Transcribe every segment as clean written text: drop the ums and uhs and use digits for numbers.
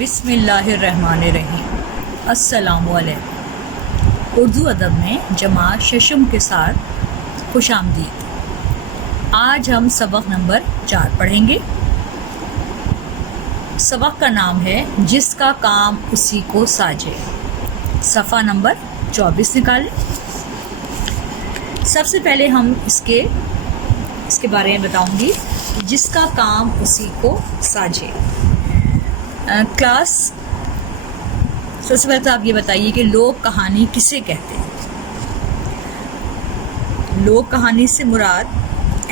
بسم اللہ الرحمن الرحیم۔ السلام علیکم۔ اردو ادب میں جماعت ششم کے ساتھ خوش آمدید۔ آج ہم سبق نمبر 4 پڑھیں گے۔ سبق کا نام ہے جس کا کام اسی کو ساجے۔ صفحہ نمبر 24 نکالیں۔ سب سے پہلے ہم اس کے بارے میں بتاؤں گی کہ جس کا کام اسی کو ساجے۔ کلاس سب سے پہلے تو آپ یہ بتائیے کہ لوک کہانی کسے کہتے ہیں؟ لوک کہانی سے مراد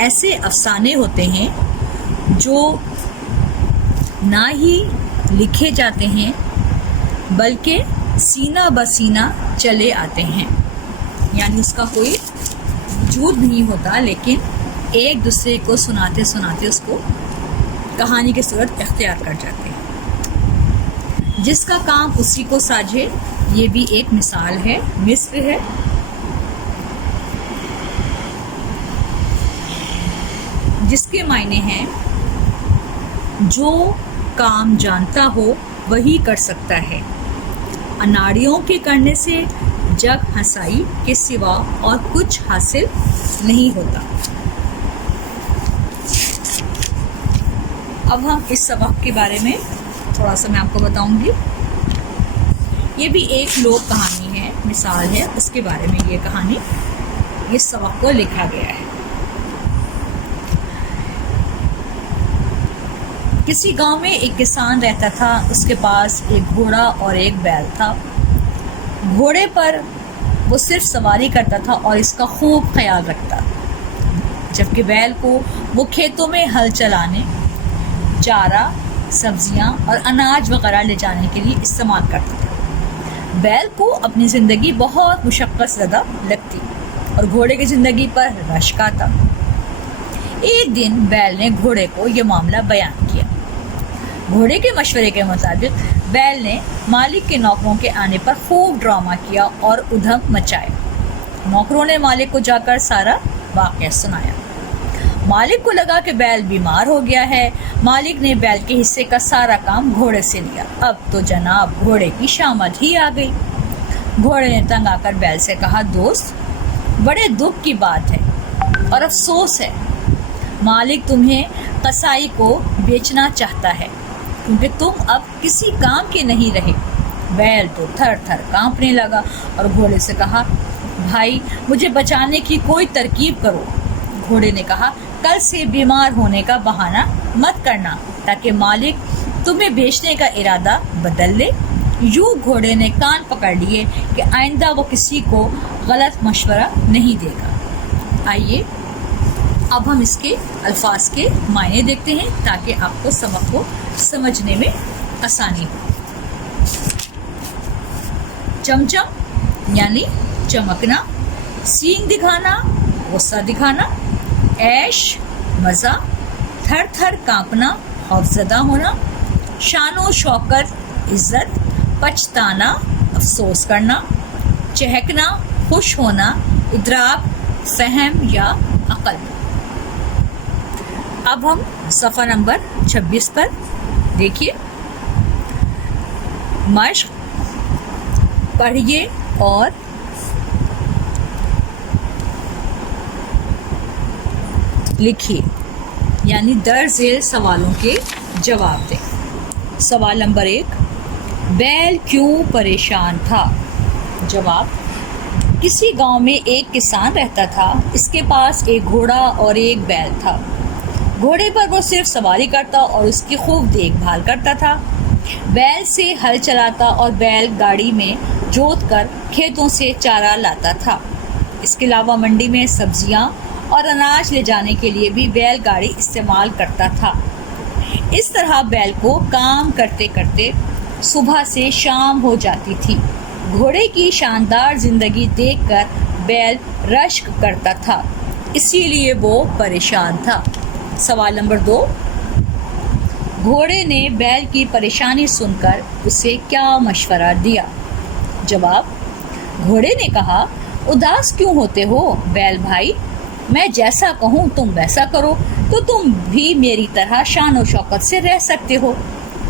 ایسے افسانے ہوتے ہیں جو نہ ہی لکھے جاتے ہیں بلکہ سینہ بسینہ چلے آتے ہیں، یعنی اس کا کوئی وجود نہیں ہوتا، لیکن ایک دوسرے کو سناتے سناتے اس کو کہانی کی صورت اختیار کر جاتے ہیں۔ جس کا کام اسی کو ساجے، یہ بھی ایک مثال ہے، مصر ہے۔ جس کے معنی ہیں جو کام جانتا ہو وہی کر سکتا ہے، اناڑیوں کے کرنے سے جگ ہنسائی کے سوا اور کچھ حاصل نہیں ہوتا۔ اب ہم اس سبق کے بارے میں تھوڑا سا میں آپ کو بتاؤں گی۔ یہ بھی ایک لوک کہانی ہے، مثال ہے، اس کے بارے میں یہ کہانی اس سبق کو لکھا گیا ہے۔ کسی گاؤں میں ایک کسان رہتا تھا، اس کے پاس ایک گھوڑا اور ایک بیل تھا۔ گھوڑے پر وہ صرف سواری کرتا تھا اور اس کا خوب خیال رکھتا، جبکہ بیل کو وہ کھیتوں میں ہل چلانے، چارہ، سبزیاں اور اناج وغیرہ لے جانے کے لیے استعمال کرتا تھا۔ بیل کو اپنی زندگی بہت مشقت زدہ لگتی اور گھوڑے کی زندگی پر رشک آتا۔ ایک دن بیل نے گھوڑے کو یہ معاملہ بیان کیا۔ گھوڑے کے مشورے کے مطابق بیل نے مالک کے نوکروں کے آنے پر خوب ڈرامہ کیا اور ادھم مچایا۔ نوکروں نے مالک کو جا کر سارا واقعہ سنایا۔ مالک کو لگا کہ بیل بیمار ہو گیا ہے۔ مالک نے بیل کے حصے کا سارا کام گھوڑے سے لیا۔ اب تو جناب گھوڑے کی شامت ہی آ گئی۔ گھوڑے نے تنگ آ کر بیل سے کہا، دوست، بڑے دکھ کی بات ہے اور افسوس ہے، مالک تمہیں قصائی کو بیچنا چاہتا ہے کیونکہ تم اب کسی کام کے نہیں رہے۔ بیل تو تھر تھر کانپنے لگا اور گھوڑے سے کہا، بھائی مجھے بچانے کی کوئی ترکیب کرو۔ گھوڑے نے کہا، کل سے بیمار ہونے کا بہانہ مت کرنا تاکہ مالک تمہیں بیچنے کا ارادہ بدل لے۔ یوں گھوڑے نے کان پکڑ لیے کہ آئندہ وہ کسی کو غلط مشورہ نہیں دے گا۔ آئیے اب ہم اس کے الفاظ کے معنی دیکھتے ہیں تاکہ آپ کو سبق کو سمجھنے میں آسانی ہو۔ چمچم یعنی چمکنا، سینگ دکھانا، غصہ دکھانا، عیش مزہ، تھر تھر کانپنا، خوفزدہ ہونا، شان و شوکت عزت، پچھتانا افسوس کرنا، چہکنا خوش ہونا، ادراک فہم یا عقل۔ اب ہم صفحہ نمبر 26 پر دیکھیے۔ مشق پڑھیے اور لکھیے، یعنی درج ذیل سوالوں کے جواب دیں۔ سوال نمبر 1، بیل کیوں پریشان تھا؟ جواب، کسی گاؤں میں ایک کسان رہتا تھا، اس کے پاس ایک گھوڑا اور ایک بیل تھا۔ گھوڑے پر وہ صرف سواری کرتا اور اس کی خوب دیکھ بھال کرتا تھا۔ بیل سے ہل چلاتا اور بیل گاڑی میں جوت کر کھیتوں سے چارہ لاتا تھا۔ اس کے علاوہ منڈی میں سبزیاں اور اناج لے جانے کے لیے بھی بیل گاڑی استعمال کرتا تھا۔ اس طرح بیل کو کام کرتے کرتے صبح سے شام ہو جاتی تھی۔ گھوڑے کی شاندار زندگی دیکھ کر بیل رشک کرتا تھا، اسی لیے وہ پریشان تھا۔ سوال نمبر 2، گھوڑے نے بیل کی پریشانی سن کر اسے کیا مشورہ دیا؟ جواب، گھوڑے نے کہا، اداس کیوں ہوتے ہو بیل بھائی؟ میں جیسا کہوں تم ویسا کرو تو تم بھی میری طرح شان و شوکت سے رہ سکتے ہو۔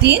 3,